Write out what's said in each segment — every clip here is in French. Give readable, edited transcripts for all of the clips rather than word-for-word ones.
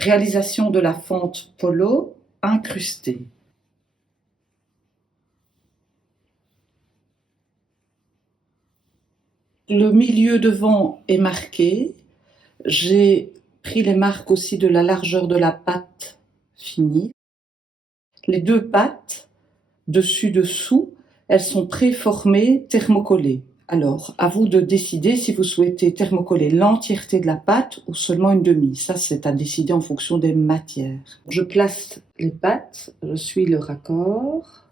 Réalisation de la fente polo incrustée. Le milieu devant est marqué. J'ai pris les marques aussi de la largeur de la patte finie. Les deux pattes, dessus-dessous, elles sont préformées, thermocollées. Alors, à vous de décider si vous souhaitez thermocoller l'entièreté de la pâte ou seulement une demi. Ça, c'est à décider en fonction des matières. Je place les pattes, je suis le raccord.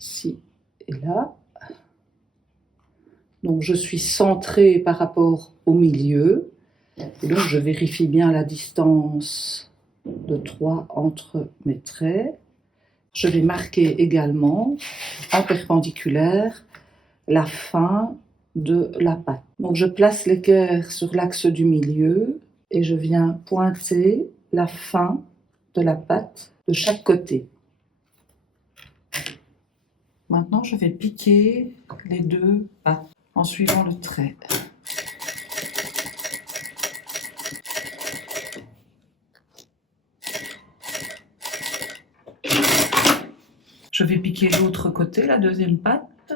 Ici et là. Donc, je suis centrée par rapport au milieu. Et donc, je vérifie bien la distance de 3 entre mes traits. Je vais marquer également en perpendiculaire la fin de la patte. Donc je place l'équerre sur l'axe du milieu et je viens pointer la fin de la patte de chaque côté. Maintenant je vais piquer les deux pattes en suivant le trait. Je vais piquer l'autre côté, la deuxième patte.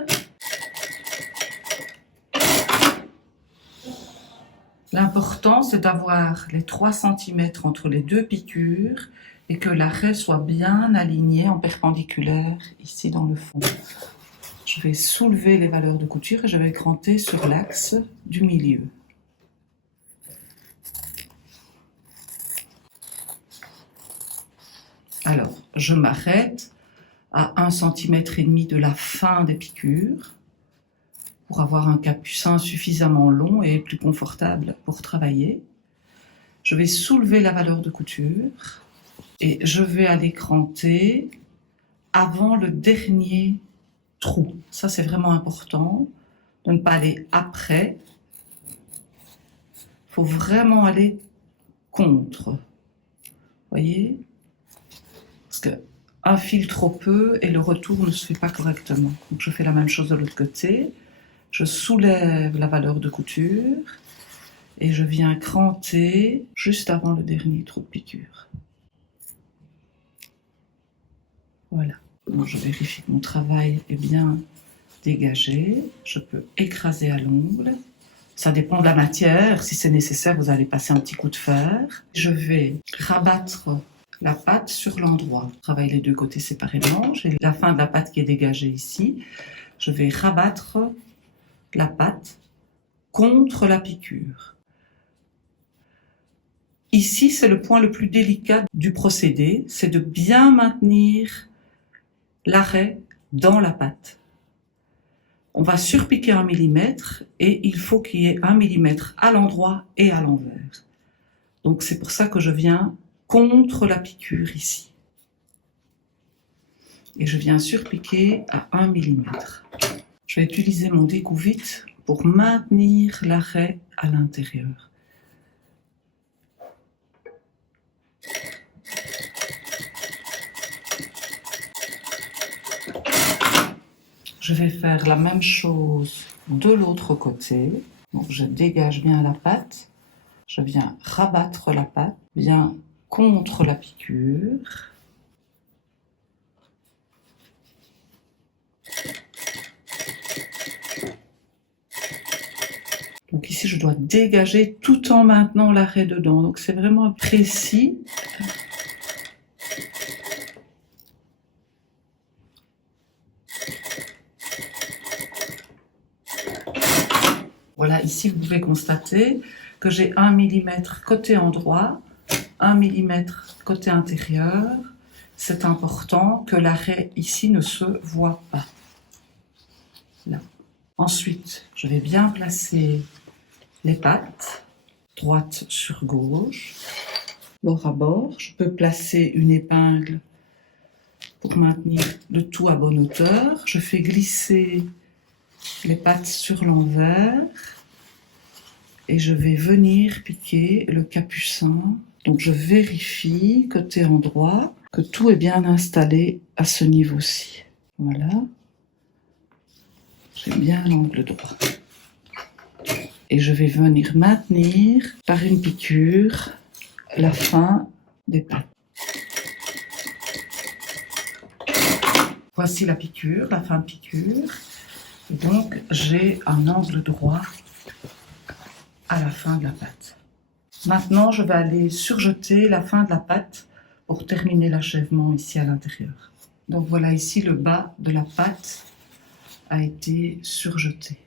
L'important, c'est d'avoir les 3 cm entre les deux piqûres et que l'arrêt soit bien aligné en perpendiculaire ici dans le fond. Je vais soulever les valeurs de couture et je vais cranter sur l'axe du milieu. Alors, je m'arrête à 1,5 cm de la fin des piqûres pour avoir un capucin suffisamment long et plus confortable pour travailler. Je vais soulever la valeur de couture et je vais aller cranter avant le dernier trou. Ça, c'est vraiment important de ne pas aller après. Il faut vraiment aller contre. Voyez ? Parce que un fil trop peu et le retour ne se fait pas correctement. Donc je fais la même chose de l'autre côté. Je soulève la valeur de couture et je viens cranter juste avant le dernier trou de piqûre. Voilà. Donc je vérifie que mon travail est bien dégagé. Je peux écraser à l'ongle. Ça dépend de la matière. Si c'est nécessaire, vous allez passer un petit coup de fer. Je vais rabattre la pâte sur l'endroit. Je travaille les deux côtés séparément. J'ai la fin de la pâte qui est dégagée ici. Je vais rabattre la pâte contre la piqûre. Ici, c'est le point le plus délicat du procédé, c'est de bien maintenir l'arrêt dans la pâte. On va surpiquer 1 mm et il faut qu'il y ait 1 mm à l'endroit et à l'envers. Donc c'est pour ça que je viens contre la piqûre ici. Et je viens surpiquer à 1 mm. Je vais utiliser mon découvite pour maintenir l'arrêt à l'intérieur. Je vais faire la même chose de l'autre côté. Donc je dégage bien la pâte. Je viens rabattre la pâte bien contre la piqûre. Donc ici, je dois dégager tout en maintenant l'arrêt dedans. Donc c'est vraiment précis. Voilà, ici vous pouvez constater que j'ai 1 mm côté endroit, 1 mm côté intérieur. C'est important que l'arrêt ici ne se voit pas. Là. Ensuite, je vais bien placer les pattes, droite sur gauche, bord à bord. Je peux placer une épingle pour maintenir le tout à bonne hauteur. Je fais glisser les pattes sur l'envers et je vais venir piquer le capucin. Donc je vérifie côté endroit que tout est bien installé à ce niveau-ci. Voilà. J'ai bien l'angle droit. Et je vais venir maintenir par une piqûre la fin des pâtes. Voici la piqûre, la fin de piqûre. Donc j'ai un angle droit à la fin de la pâte. Maintenant, je vais aller surjeter la fin de la pâte pour terminer l'achèvement ici à l'intérieur. Donc voilà, ici le bas de la pâte a été surjeté.